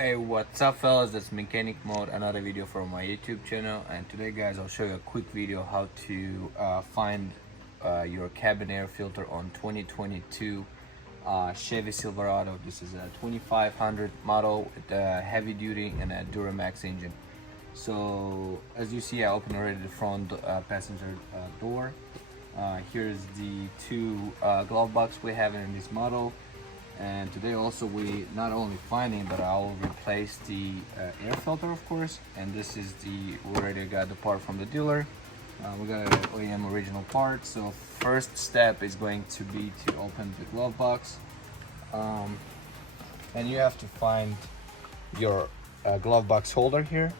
Hey, what's up fellas, that's Mechanic Mode, another video from my YouTube channel. And today guys, I'll show you a quick video how to find your cabin air filter on 2022 Chevy Silverado. This is a 2500 model with a heavy duty and a Duramax engine. So as you see, I opened already the front passenger door. Here's the two glove box we have in this model. And today also we not only finding, but I'll replace the air filter, of course. And this is we already got the part from the dealer. We got an OEM original part. So first step is going to be to open the glove box, and you have to find your glove box holder here.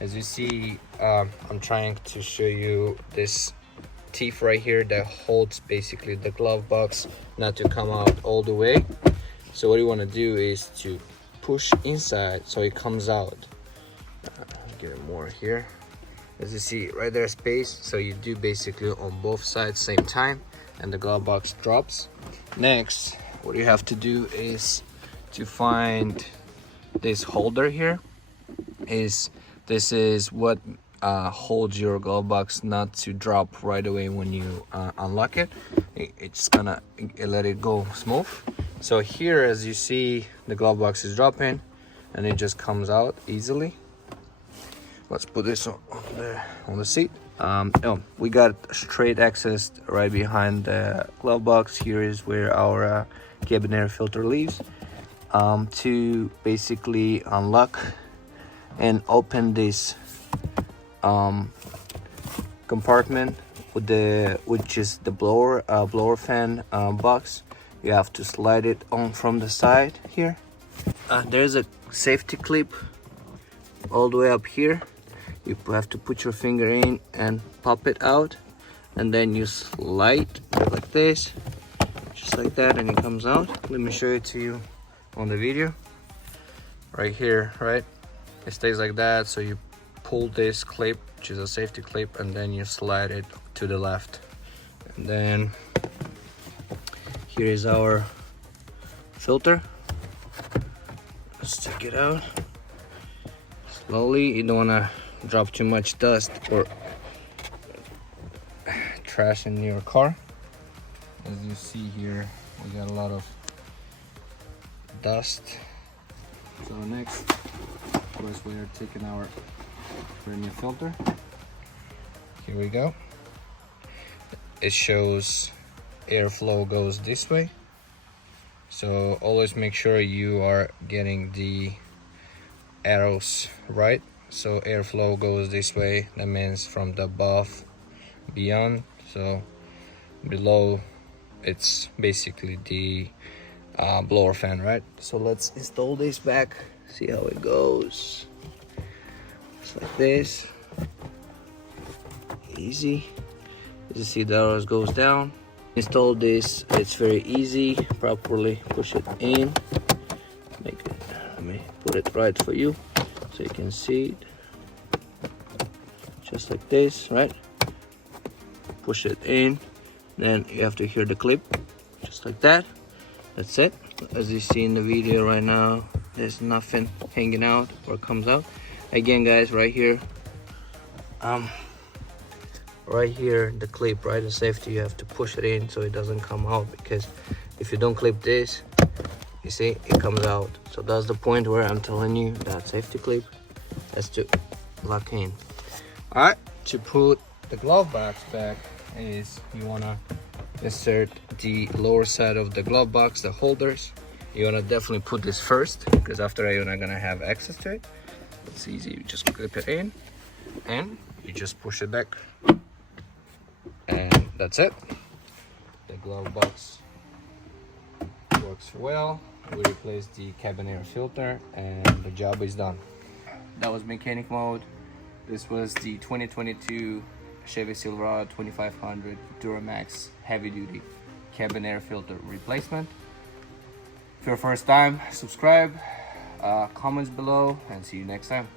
As you see, I'm trying to show you this teeth right here that holds basically the glove box not to come out all the way. So what you want to do is to push inside so it comes out. Get it more here. As you see right there, space, so you do basically on both sides same time and the glove box drops. Next, what you have to do is to find this holder here. This is what holds your glove box not to drop right away when you unlock it. It's gonna let it go smooth. So here, as you see, the glove box is dropping and it just comes out easily. Let's put this on the seat. We got straight access right behind the glove box. Here is where our cabin air filter leaves. To basically unlock and open this compartment which is the blower fan box. You have to slide it on from the side here. There's a safety clip all the way up here. You have to put your finger in and pop it out, and then you slide like this, just like that, and it comes out. Let me show it to you on the video. Right here, right? It stays like that, so you pull this clip, which is a safety clip, and then you slide it to the left. And then here is our filter. Let's take it out slowly. You don't want to drop too much dust or trash in your car. As you see here, we got a lot of dust. So next, of course, we are taking our brand new filter. Here we go. It shows airflow goes this way, so always make sure you are getting the arrows right. So airflow goes this way, that means from the above beyond. So below, it's basically the blower fan, right? So let's install this back, see how it goes. Just like this, easy. As you see, the arrows goes down. Install this, it's very easy. Properly push it in. Let me put it right for you so you can see it. Just like this, right? Push it in, then you have to hear the clip, just like that. That's it. As you see in the video right now, there's nothing hanging out or comes out. Again guys, right here, the clip, right, the safety, you have to push it in so it doesn't come out, because if you don't clip this, you see, it comes out. So that's the point where I'm telling you that safety clip has to lock in. All right, to put the glove box back is you want to insert the lower side of the glove box, the holders. You want to definitely put this first, because after that you're not going to have access to it. It's easy, you just clip it in and you just push it back, and that's it. The glove box works well. We replace the cabin air filter and the job is done. That was Mechanic Mode. This was the 2022 Chevy Silverado 2500 Duramax heavy duty cabin air filter replacement. If you're first time, subscribe, comments below, and see you next time.